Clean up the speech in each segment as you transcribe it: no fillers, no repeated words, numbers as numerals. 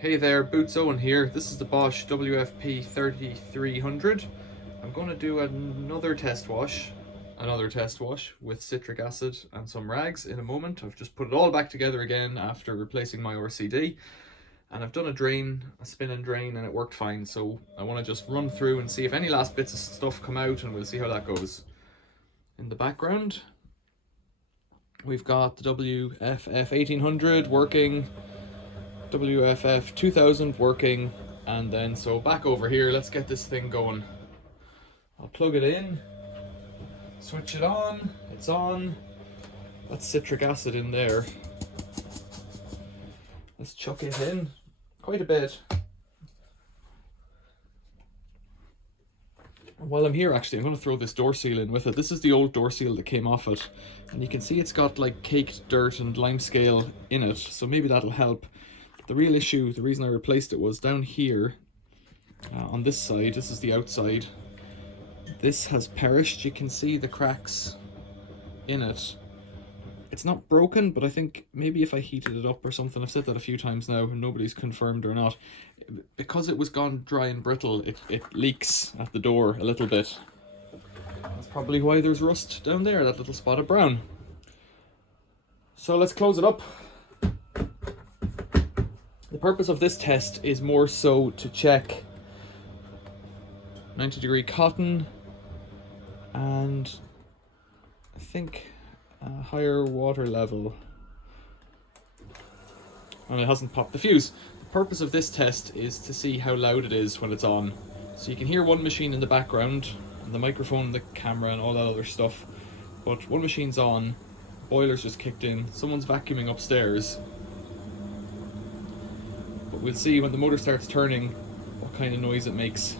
Hey there, Boots Owen here. This is the Bosch WFP3300. I'm going to do another test wash with citric acid and some rags in a moment. I've just put it all back together again after replacing my RCD, and I've done a spin and drain, and it worked fine. So I want to just run through and see if any last bits of stuff come out, and we'll see how that goes. In the background, we've got the WFF1800 working, WFF2000 working, and then so back over here, let's get this thing going. I'll plug it in, switch it on, it's on. That's citric acid in there. Let's chuck it in, quite a bit. While I'm here, actually, I'm going to throw this door seal in with it. This is the old door seal that came off it, and you can see it's got like caked dirt and limescale in it, so maybe that'll help. The real issue, the reason I replaced it, was down here on this side. This is the outside. This has perished. You can see the cracks in it. It's not broken, but I think maybe if I heated it up or something, I've said that a few times now, and nobody's confirmed or not. Because it was gone dry and brittle, it leaks at the door a little bit. That's probably why there's rust down there, that little spot of brown. So let's close it up. The purpose of this test is more so to check 90-degree cotton and I think a higher water level. And it hasn't popped the fuse. The purpose of this test is to see how loud it is when it's on. So you can hear one machine in the background, and the microphone, the camera and all that other stuff. But one machine's on, boiler's just kicked in, someone's vacuuming upstairs. But we'll see when the motor starts turning what kind of noise it makes.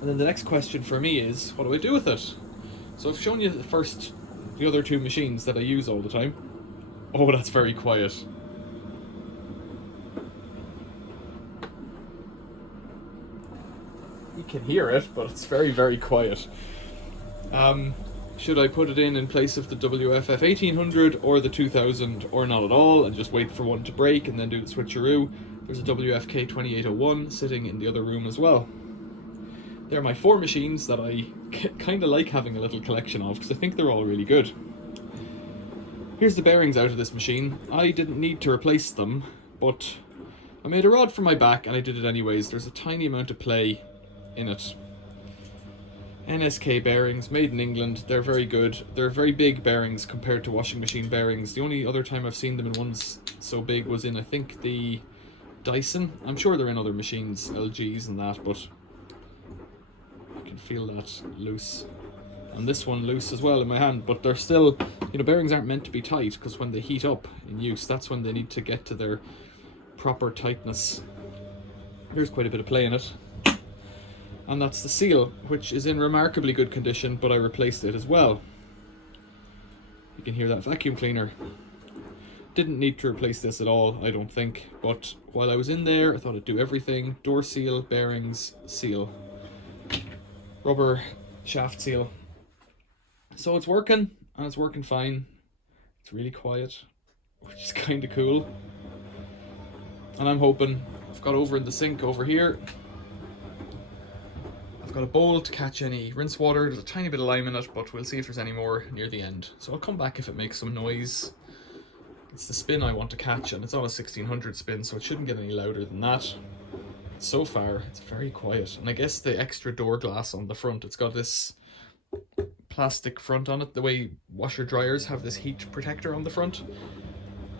And then the next question for me is, what do I do with it? So I've shown you the other two machines that I use all the time. Oh, that's very quiet. You can hear it, but it's very, very quiet. Should I put it in place of the WFF1800 or the 2000, or not at all, and just wait for one to break and then do the switcheroo? There's a WFK2801 sitting in the other room as well. They're my four machines that I kind of like having a little collection of, because I think they're all really good. Here's the bearings out of this machine. I didn't need to replace them, but I made a rod for my back and I did it anyways. There's a tiny amount of play in it. NSK bearings, made in England. They're very good. They're very big bearings compared to washing machine bearings. The only other time I've seen them in ones so big was in, I think, the Dyson. I'm sure they're in other machines, LGs and that, but I can feel that loose. And this one loose as well in my hand, but they're still, you know, bearings aren't meant to be tight, because when they heat up in use, that's when they need to get to their proper tightness. There's quite a bit of play in it. And that's the seal, which is in remarkably good condition, but I replaced it as well. You can hear that vacuum cleaner. Didn't need to replace this at all, I don't think, but while I was in there, I thought I'd do everything. Door seal, bearings, seal. Rubber shaft seal. So it's working, and it's working fine. It's really quiet, which is kind of cool. And I'm hoping, I've got over in the sink over here, I've got a bowl to catch any rinse water. There's a tiny bit of lime in it, but we'll see if there's any more near the end. So I'll come back if it makes some noise. It's the spin I want to catch, and it's on a 1600 spin, so it shouldn't get any louder than that. So far, it's very quiet. And I guess the extra door glass on the front, it's got this plastic front on it, the way washer dryers have this heat protector on the front.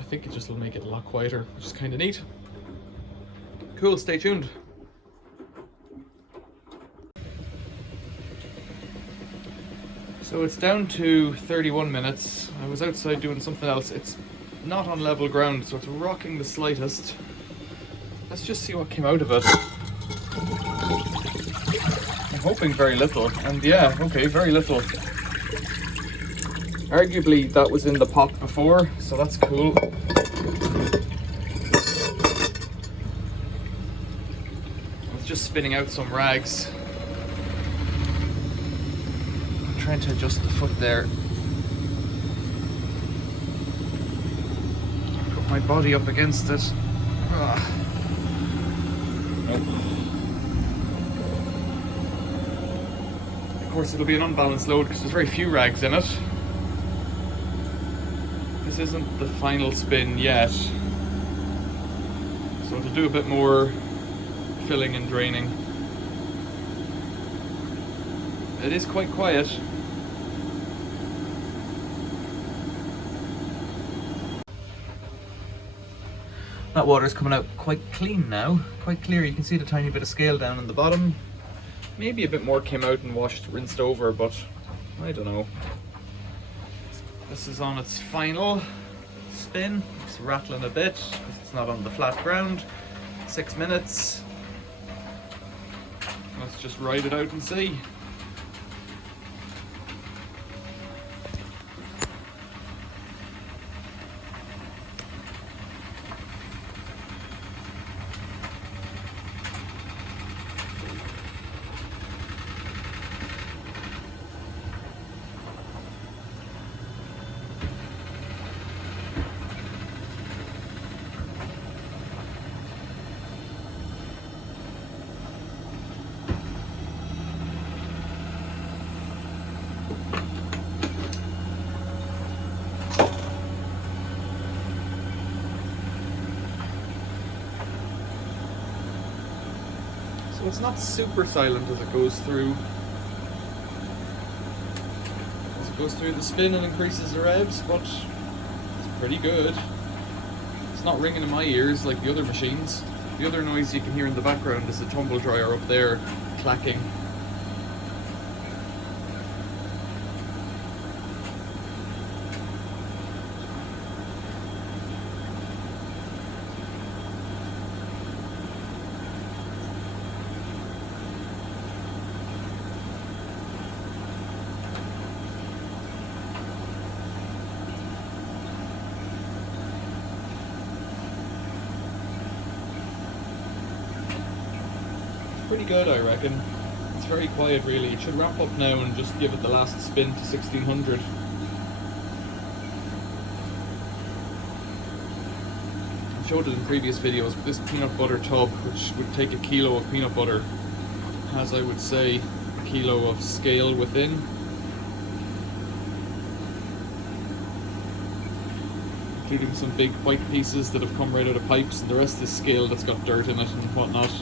I think it just will make it a lot quieter, which is kind of neat. Cool, stay tuned. So it's down to 31 minutes. I was outside doing something else. It's not on level ground, so it's rocking the slightest. Let's just see what came out of it. I'm hoping very little, and yeah, okay, very little. Arguably that was in the pot before, so that's cool. I was just spinning out some rags. I'm trying to adjust the foot there. my body up against it. Ugh. Of course, it'll be an unbalanced load because there's very few rags in it. This isn't the final spin yet, so it'll do a bit more filling and draining. It is quite quiet. That water is coming out quite clean now, quite clear. You can see the tiny bit of scale down in the bottom. Maybe a bit more came out and rinsed over, but I don't know. This is on its final spin. It's rattling a bit because it's not on the flat ground. 6 minutes. Let's just ride it out and see. So it's not super silent as it goes through. As it goes through the spin and increases the revs, but it's pretty good. It's not ringing in my ears like the other machines. The other noise you can hear in the background is the tumble dryer up there clacking. Pretty good, I reckon. It's very quiet really. It should wrap up now and just give it the last spin to 1600. I've showed it in previous videos, but this peanut butter tub, which would take a kilo of peanut butter, has, I would say, a kilo of scale within. Including some big white pieces that have come right out of pipes, and the rest is scale that's got dirt in it and whatnot.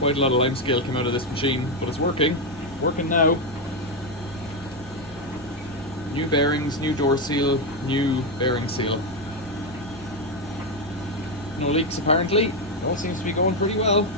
Quite a lot of limescale came out of this machine, but it's working. Working now. New bearings, new door seal, new bearing seal. No leaks apparently. It all seems to be going pretty well.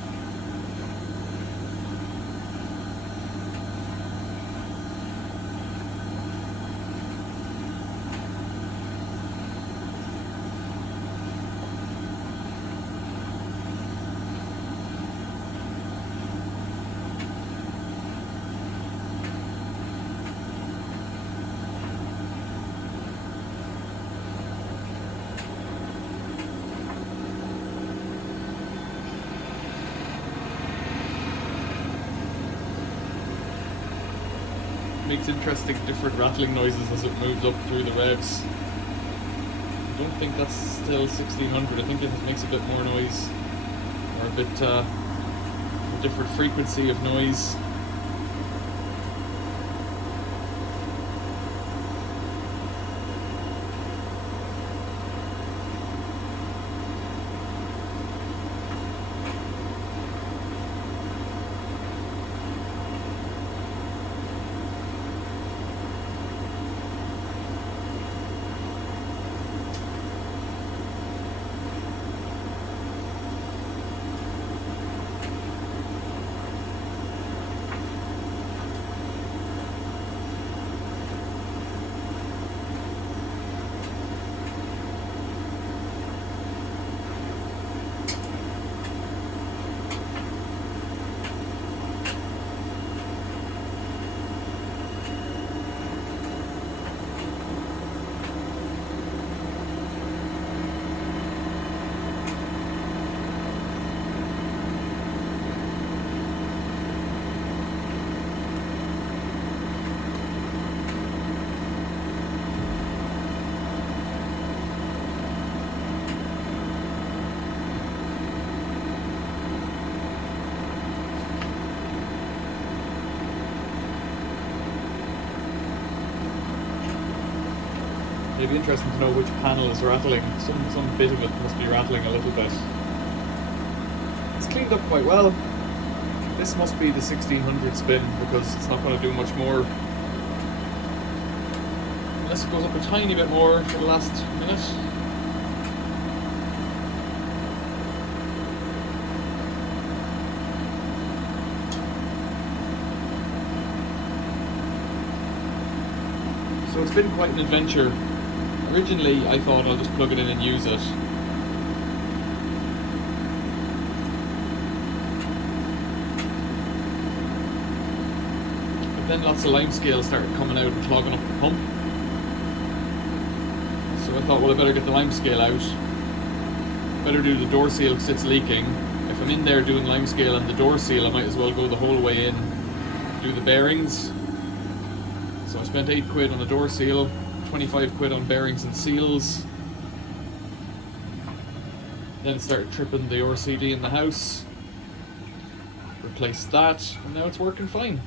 Makes interesting different rattling noises as it moves up through the revs. I don't think that's still 1600. I think it makes a bit more noise, or a bit a different frequency of noise. Maybe interesting to know which panel is rattling. Some bit of it must be rattling a little bit. It's cleaned up quite well. This must be the 1600 spin because it's not going to do much more. Unless it goes up a tiny bit more for the last minute. So it's been quite an adventure. Originally I thought I'll just plug it in and use it. But then lots of limescale started coming out and clogging up the pump. So I thought, well, I better get the limescale out. Better do the door seal because it's leaking. If I'm in there doing limescale and the door seal, I might as well go the whole way in, do the bearings. So I spent 8 quid on a door seal, 25 quid on bearings and seals. Then started tripping the RCD in the house. Replaced that, and now it's working fine.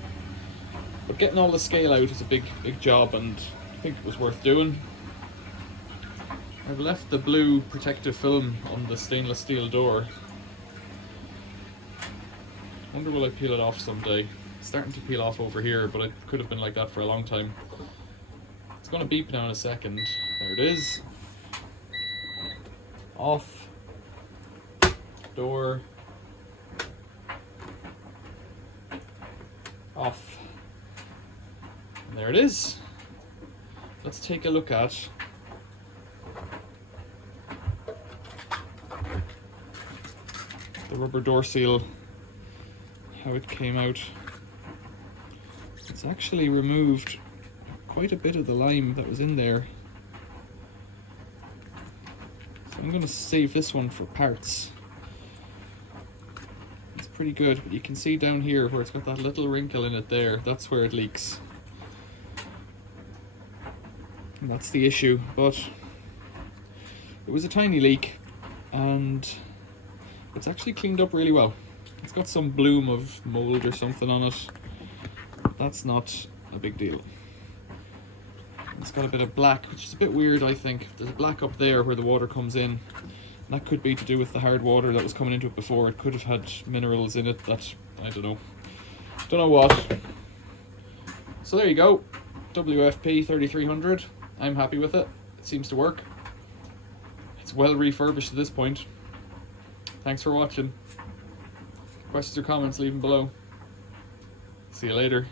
But getting all the scale out is a big job, and I think it was worth doing. I've left the blue protective film on the stainless steel door. Wonder will I peel it off someday. It's starting to peel off over here, but it could have been like that for a long time. It's going to beep now in a second. There it is. Off. Door. Off. And there it is. Let's take a look at the rubber door seal, how it came out. It's actually removed quite a bit of the lime that was in there. So I'm going to save this one for parts. It's pretty good, but you can see down here where it's got that little wrinkle in it there, that's where it leaks. And that's the issue, but it was a tiny leak and it's actually cleaned up really well. It's got some bloom of mold or something on it. That's not a big deal. It's got a bit of black, which is a bit weird, I think. There's black up there where the water comes in. That could be to do with the hard water that was coming into it before. It could have had minerals in it that, I don't know. Don't know what. So there you go. WFP3300. I'm happy with it. It seems to work. It's well refurbished at this point. Thanks for watching. Questions or comments, leave them below. See you later.